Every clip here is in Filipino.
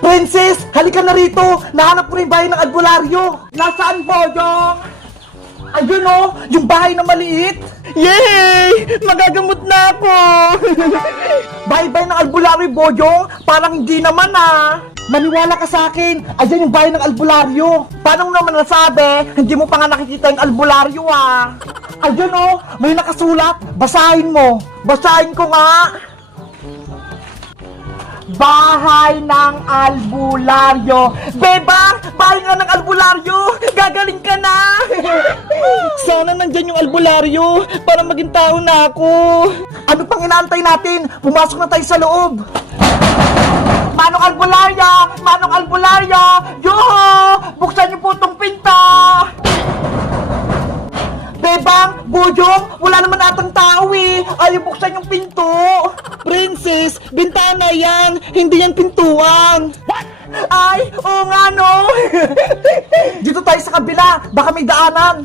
Princess, halika na rito. Nahanap ko rin bahay ng albularyo. Nasaan po, Jong? Ayun oh, yung bahay na maliit. Yay! Magagamot na ako! Bye-bye ng albularyo, Bojong. Parang hindi naman ah. Maniwala ka sa akin. Ayan yung bahay ng albularyo. Paano mo naman nasabi? Hindi mo pa nga nakikita yung albularyo ah. Ayun oh, may nakasulat. Basahin mo. Basahin ko nga. Bahay ng albularyo. Bebang, bahay nga ng albularyo. Gagaling ka na. Sana nandyan yung albularyo para maging tao na ako. Ano pang inaantay natin? Pumasok na tayo sa loob. Manong albularyo! Manong albularyo! Yoho! Buksan niyo po tong pinto! Bebang, Bujong, wala naman atang tao eh. Ayaw buksan yung pinto. Princess, bintana yan. Hindi yan pintuan. Ay, oo nga no. Dito tayo sa kabila. Baka may daanan.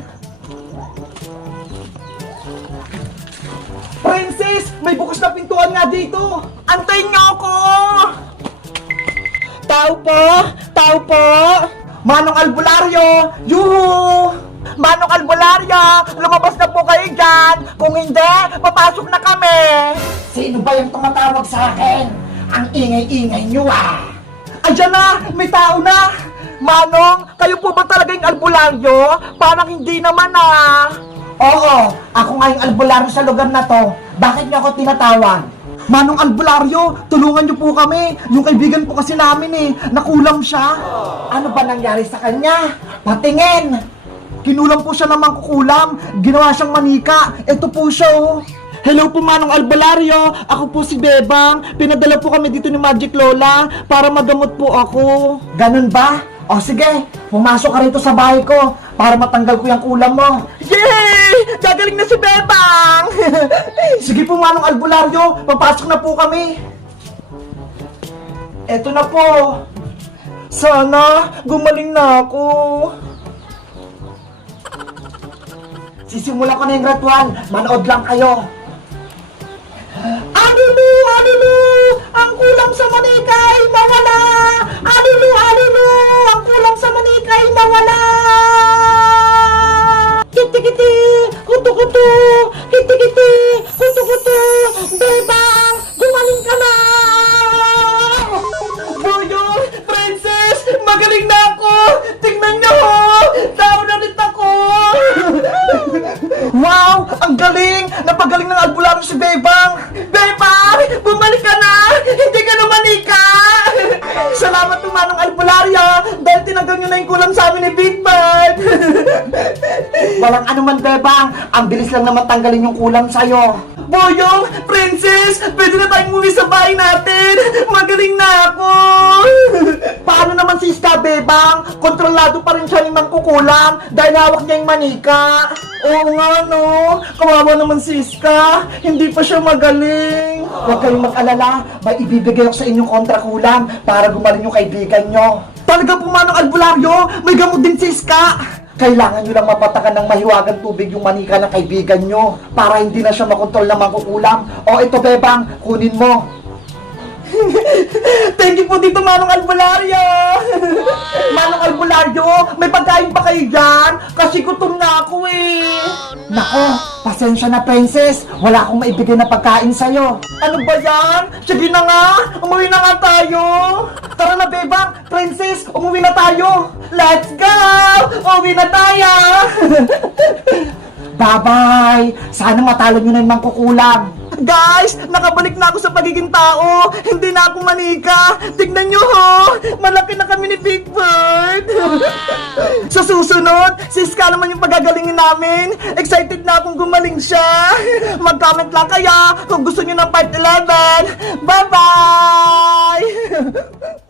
Princess, may bukas na pintuan nga dito. Antayin niyo ako. Tao po! Tao po! Manong Albularyo! Yuhu! Manong Albularyo! Lumabas na po kayo dyan! Kung hindi, papasok na kami! Sino ba yung tumatawag sa akin? Ang ingay-ingay nyo ah! Ayan na! May tao na! Manong, kayo po ba talaga yung albularyo? Parang hindi naman ah! Oo, ako nga yung albularyo sa lugar na to. Bakit niyo ako tinatawag? Manong Albularyo, tulungan niyo po kami. Yung kaibigan po kasi namin eh, nakulam siya. Ano ba nangyari sa kanya? Patingin! Kinulam po siya ng mangkukulam. Ginawa siyang manika. Ito po siya oh. Hello po Manong Albularyo, ako po si Bebang. Pinadala po kami dito ni Magic Lola para magamot po ako. Ganun ba? O sige, pumasok ka rito sa bahay ko para matanggal ko yung kulam mo. Yay! Gagaling na si Bebang! sige po Manong Albularyo, papasok na po kami. Eto na po. Sana gumaling na ako. Sisimulan ko na yung ritual. Manood lang kayo. Alulu! Alulu! Ang kulang sa manika ay mawala! Alulu! Alulu! Ang kulang sa manika Salamat naman ng albularyo dahil tinanggal nyo na yung kulam sa amin ni Big Bird! Walang anuman, Bebang! Ang bilis lang naman tanggalin yung kulam sa'yo! Boyong! Princess! Pwede na tayong umuwi sa bahay natin! Magaling na ako! Paano naman si Iska, Bebang? Kontrolado pa rin siya ni Mang Kukulam dahil hawak niya yung manika. Oo nga, no? Kawawa naman si Iska. Hindi pa siya magaling. Huwag kayong mag-alala. May ibibigay ako sa inyong kontrakulam para gumaling yung kaibigan nyo. Talaga po, Manong Albularyo? May gamot din si Iska. Kailangan nyo lang mapatakan ng mahiwagang tubig yung manika ng kaibigan nyo para hindi na siya makontrol ng mangkukulam. O ito, Bebang, kunin mo. Thank you po dito, Manong Albularyo! Manong Albularyo, may pagkain pa kayo dyan? Kasi gutom na ako eh. Nako, pasensya na, princess. Wala akong maibigay na pagkain sa'yo. Ano ba yan? Sige na nga, umuwi na nga tayo. Tara na, Bebang, princess, umuwi na tayo. Let's go! Umuwi na tayo! Bye-bye! Sana matalo nyo na yung mangkukulam. Guys, nakabalik na ako sa pagiging tao. Hindi na ako manika. Tignan nyo ho, malaki na kami ni Big Bird. sa susunod, si Ska naman yung pagagalingin namin. Excited na akong gumaling siya. Mag-comment lang kaya kung gusto nyo ng part 11. Bye-bye!